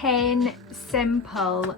10 simple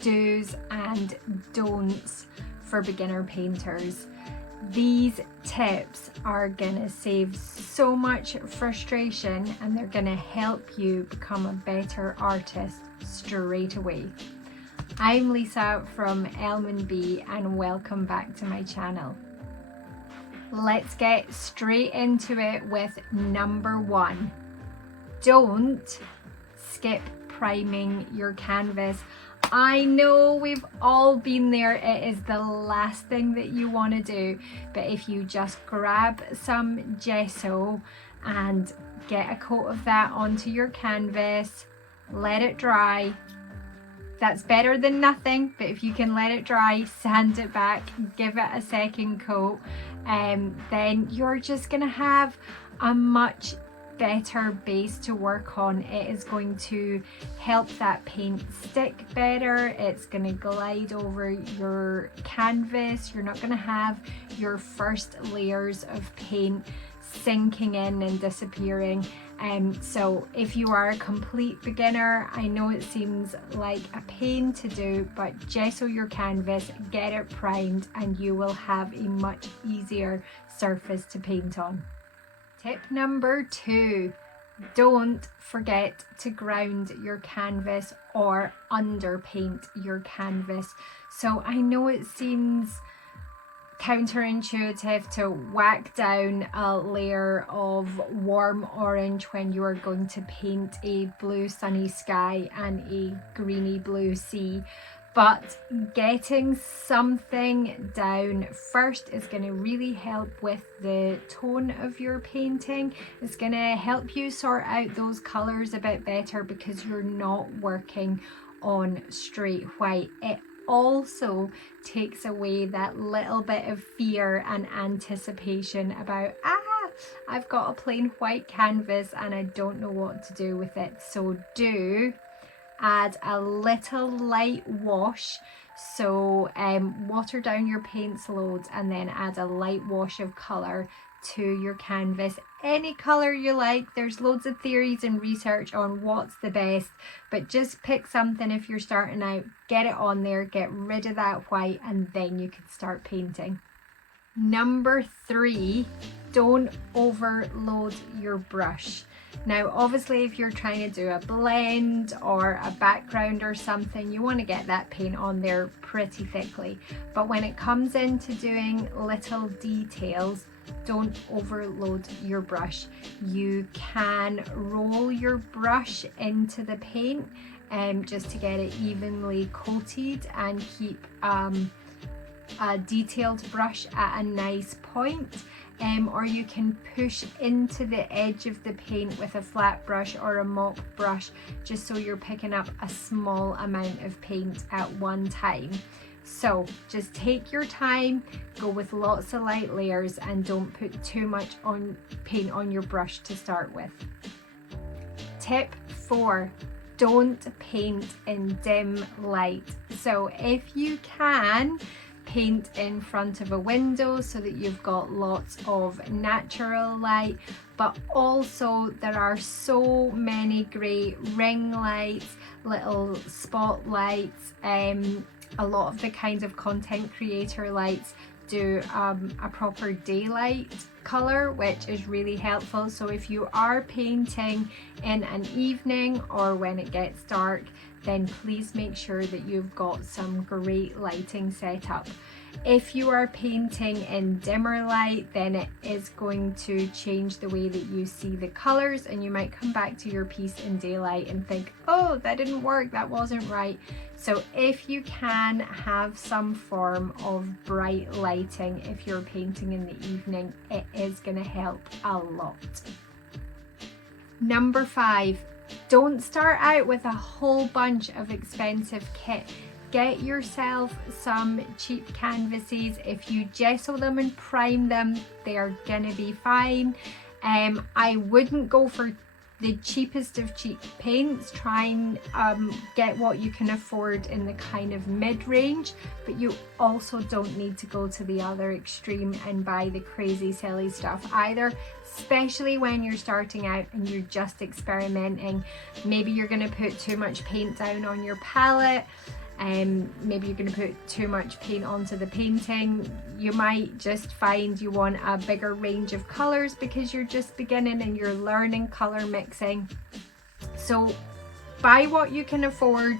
do's and don'ts for beginner painters. These tips are gonna save so much frustration and they're gonna help you become a better artist straight away. I'm Lisa from Elm&B and welcome back to my channel. Let's get straight into it with number 1. Don't skip priming your canvas. I know we've all been there. It is the last thing that you want to do, but if you just grab some gesso and get a coat of that onto your canvas, let it dry. That's better than nothing, but if you can let it dry, sand it back, give it a second coat, then you're just gonna have a much better base to work on. It is going to help that paint stick better. It's going to glide over your canvas. You're not going to have your first layers of paint sinking in and disappearing. So if you are a complete beginner, I know it seems like a pain to do, but gesso your canvas, get it primed, and you will have a much easier surface to paint on. Tip number 2, don't forget to ground your canvas or underpaint your canvas. So I know it seems counterintuitive to whack down a layer of warm orange when you are going to paint a blue sunny sky and a greeny blue sea. But getting something down first is going to really help with the tone of your painting. It's going to help you sort out those colours a bit better because you're not working on straight white. It also takes away that little bit of fear and anticipation about, I've got a plain white canvas and I don't know what to do with it. So do add a little light wash, so water down your paints loads and then add a light wash of colour to your canvas. Any colour you like. There's loads of theories and research on what's the best, but just pick something if you're starting out, get it on there, get rid of that white, and then you can start painting. Number 3, don't overload your brush. Now obviously if you're trying to do a blend or a background or something, you want to get that paint on there pretty thickly, but when it comes into doing little details, don't overload your brush. You can roll your brush into the paint just to get it evenly coated and keep a detailed brush at a nice point. Or you can push into the edge of the paint with a flat brush or a mop brush, just so you're picking up a small amount of paint at one time. So just take your time, go with lots of light layers, and don't put too much paint on your brush to start with. Tip 4, don't paint in dim light. So if you can, paint in front of a window so that you've got lots of natural light, but also there are so many great ring lights, little spotlights. A lot of the kinds of content creator lights do a proper daylight color, which is really helpful. So if you are painting in an evening or when it gets dark, then please make sure that you've got some great lighting set up. If you are painting in dimmer light, then it is going to change the way that you see the colors, and you might come back to your piece in daylight and think, oh, that didn't work, that wasn't right. So if you can have some form of bright lighting if you're painting in the evening, it is going to help a lot. Number 5, don't start out with a whole bunch of expensive kit. Get yourself some cheap canvases. If you gesso them and prime them, they are gonna be fine. I wouldn't go for the cheapest of cheap paints. Try and get what you can afford in the kind of mid-range, but you also don't need to go to the other extreme and buy the crazy silly stuff either, especially when you're starting out and you're just experimenting. Maybe you're going to put too much paint down on your palette, maybe you're going to put too much paint onto the painting. You might just find you want a bigger range of colours because you're just beginning and you're learning colour mixing. So buy what you can afford,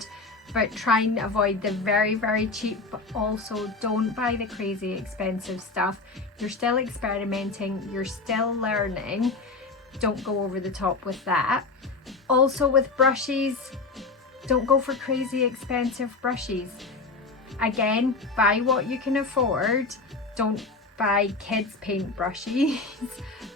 but try and avoid the very, very cheap, but also don't buy the crazy expensive stuff. You're still experimenting, you're still learning. Don't go over the top with that. Also with brushes, don't go for crazy expensive brushes. Again, buy what you can afford. Don't buy kids paint brushes.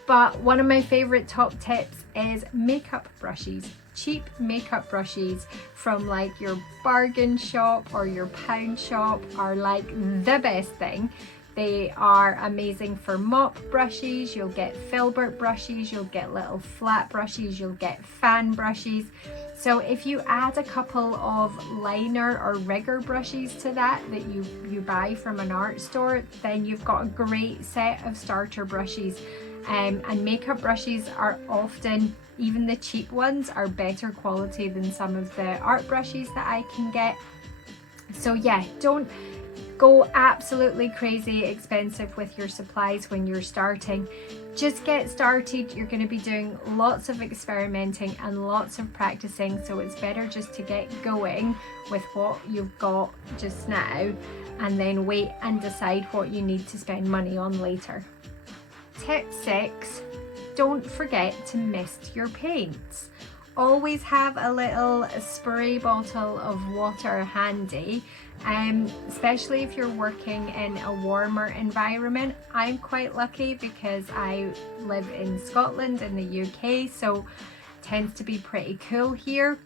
But one of my favorite top tips is makeup brushes. Cheap makeup brushes from like your bargain shop or your pound shop are like the best thing. They are amazing for mop brushes. You'll get filbert brushes, you'll get little flat brushes, you'll get fan brushes. So if you add a couple of liner or rigger brushes to that you buy from an art store, then you've got a great set of starter brushes. And makeup brushes are often, even the cheap ones, are better quality than some of the art brushes that I can get. So yeah, don't go absolutely crazy expensive with your supplies when you're starting. Just get started. You're going to be doing lots of experimenting and lots of practicing, so it's better just to get going with what you've got just now and then wait and decide what you need to spend money on later. Tip 6, don't forget to mist your paints. Always have a little spray bottle of water handy, especially if you're working in a warmer environment. I'm quite lucky because I live in Scotland in the UK, so it tends to be pretty cool here.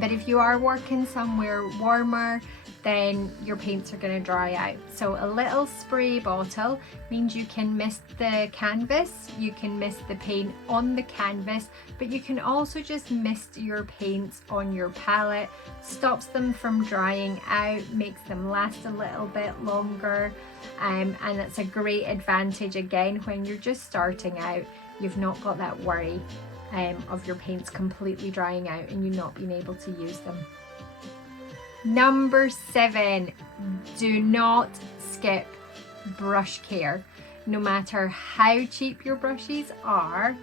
But if you are working somewhere warmer, then your paints are going to dry out. So a little spray bottle means you can mist the canvas, you can mist the paint on the canvas, but you can also just mist your paints on your palette. Stops them from drying out, makes them last a little bit longer, and it's a great advantage again when you're just starting out. You've not got that worry of your paints completely drying out and you not being able to use them. Number 7, do not skip brush care. No matter how cheap your brushes are,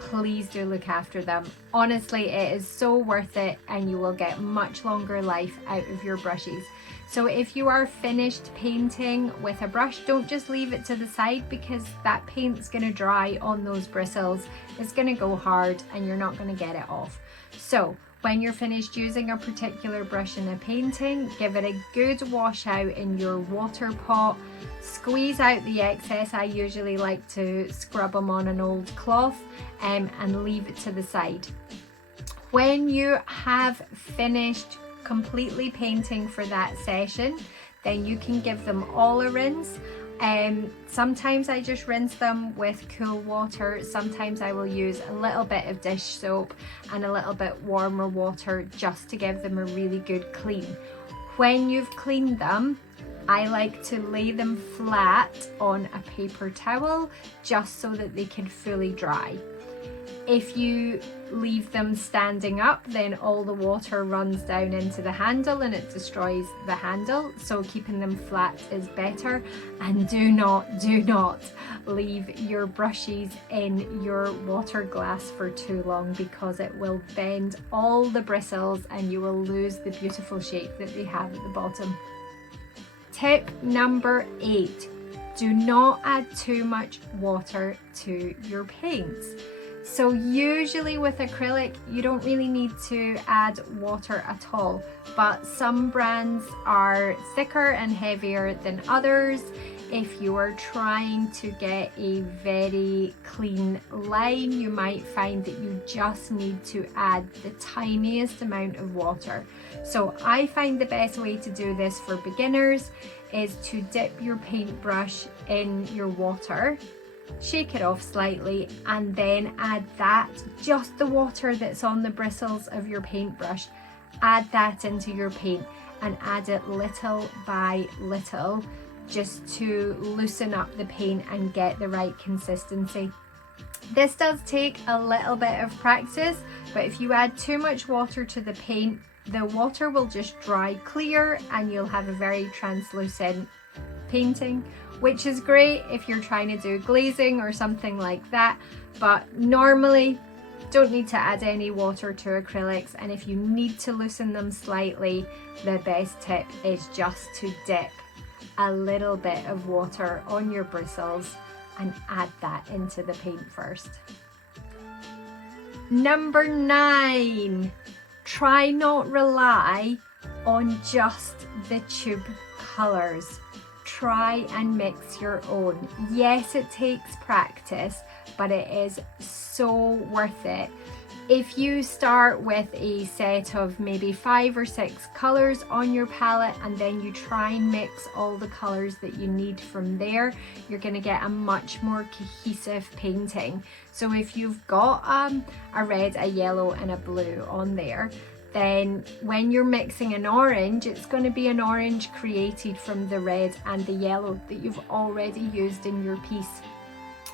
please do look after them. Honestly, it is so worth it and you will get much longer life out of your brushes. So if you are finished painting with a brush, don't just leave it to the side because that paint's going to dry on those bristles. It's going to go hard and you're not going to get it off. So when you're finished using a particular brush in a painting, give it a good wash out in your water pot. Squeeze out the excess. I usually like to scrub them on an old cloth and leave it to the side. When you have finished completely painting for that session, then you can give them all a rinse. Sometimes I just rinse them with cool water. Sometimes I will use a little bit of dish soap and a little bit warmer water just to give them a really good clean. When you've cleaned them, I like to lay them flat on a paper towel just so that they can fully dry. If you leave them standing up, then all the water runs down into the handle and it destroys the handle. So keeping them flat is better. And do not leave your brushes in your water glass for too long because it will bend all the bristles and you will lose the beautiful shape that they have at the bottom. Tip number 8, do not add too much water to your paints. So usually with acrylic, you don't really need to add water at all, but some brands are thicker and heavier than others. If you are trying to get a very clean line, you might find that you just need to add the tiniest amount of water. So I find the best way to do this for beginners is to dip your paintbrush in your water shake it off slightly, and then add that, just the water that's on the bristles of your paintbrush, add that into your paint and add it little by little, just to loosen up the paint and get the right consistency. This does take a little bit of practice, but if you add too much water to the paint, the water will just dry clear and you'll have a very translucent painting, which is great if you're trying to do glazing or something like that, but normally don't need to add any water to acrylics. And if you need to loosen them slightly, the best tip is just to dip a little bit of water on your bristles and add that into the paint first. Number 9, try not rely on just the tube colors. Try and mix your own. Yes, it takes practice, but it is so worth it. If you start with a set of maybe 5 or 6 colors on your palette and then you try and mix all the colors that you need from there, you're going to get a much more cohesive painting. So if you've got a red, a yellow and a blue on there, then when you're mixing an orange, it's going to be an orange created from the red and the yellow that you've already used in your piece.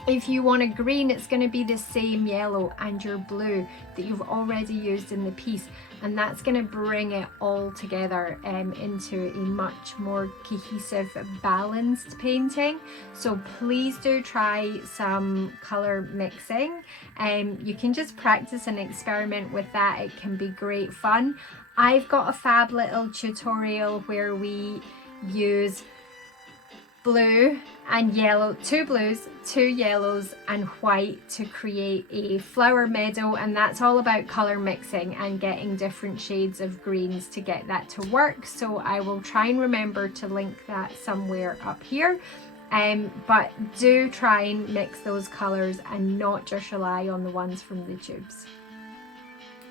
If you want a green, it's going to be the same yellow and your blue that you've already used in the piece, and that's going to bring it all together into a much more cohesive, balanced painting. So please do try some colour mixing. You can just practice and experiment with that. It can be great fun. I've got a fab little tutorial where we use blue and yellow, 2 blues, 2 yellows and white to create a flower meadow, and that's all about colour mixing and getting different shades of greens to get that to work. So I will try and remember to link that somewhere up here, but do try and mix those colours and not just rely on the ones from the tubes.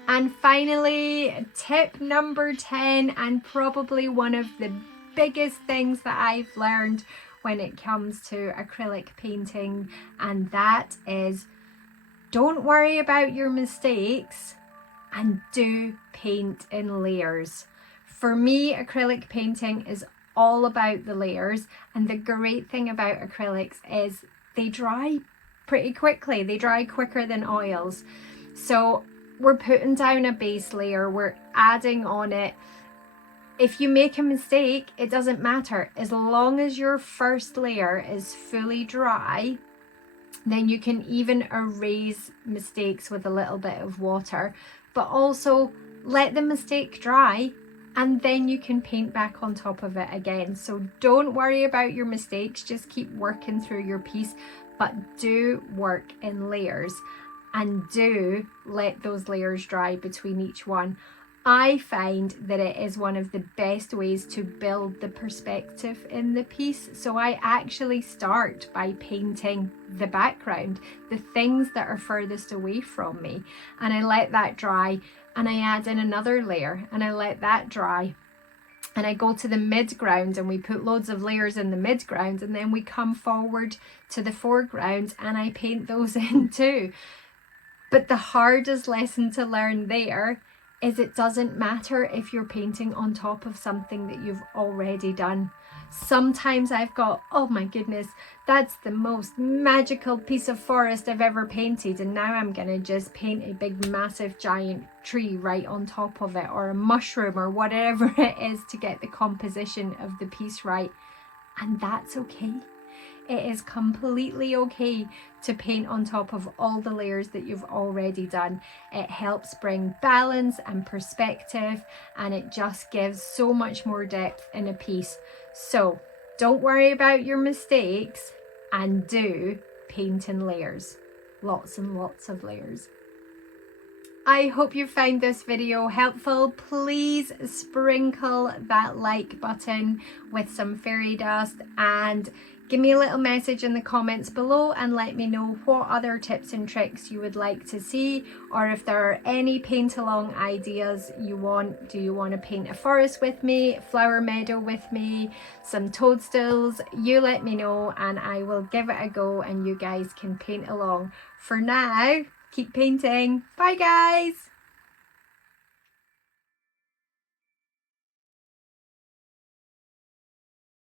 And finally, tip number 10, and probably one of the biggest things that I've learned when it comes to acrylic painting, and that is, don't worry about your mistakes and do paint in layers. For me, acrylic painting is all about the layers, and the great thing about acrylics is they dry pretty quickly. They dry quicker than oils. So we're putting down a base layer, we're adding on it. If you make a mistake, it doesn't matter. As long as your first layer is fully dry, then you can even erase mistakes with a little bit of water, but also let the mistake dry and then you can paint back on top of it again. So don't worry about your mistakes, just keep working through your piece, but do work in layers and do let those layers dry between each one. I find that it is one of the best ways to build the perspective in the piece. So I actually start by painting the background, the things that are furthest away from me, and I let that dry, and I add in another layer and I let that dry, and I go to the midground and we put loads of layers in the midground, and then we come forward to the foreground and I paint those in too. But the hardest lesson to learn there is it doesn't matter if you're painting on top of something that you've already done. Sometimes I've got, oh my goodness, that's the most magical piece of forest I've ever painted, and now I'm gonna just paint a big massive giant tree right on top of it, or a mushroom, or whatever it is, to get the composition of the piece right. And that's okay. It is completely okay to paint on top of all the layers that you've already done. It helps bring balance and perspective, and it just gives so much more depth in a piece. So don't worry about your mistakes and do paint in layers. Lots and lots of layers. I hope you found this video helpful. Please sprinkle that like button with some fairy dust and give me a little message in the comments below and let me know what other tips and tricks you would like to see, or if there are any paint along ideas you want. Do you want to paint a forest with me, flower meadow with me, some toadstools? You let me know and I will give it a go and you guys can paint along. For now, keep painting. Bye guys.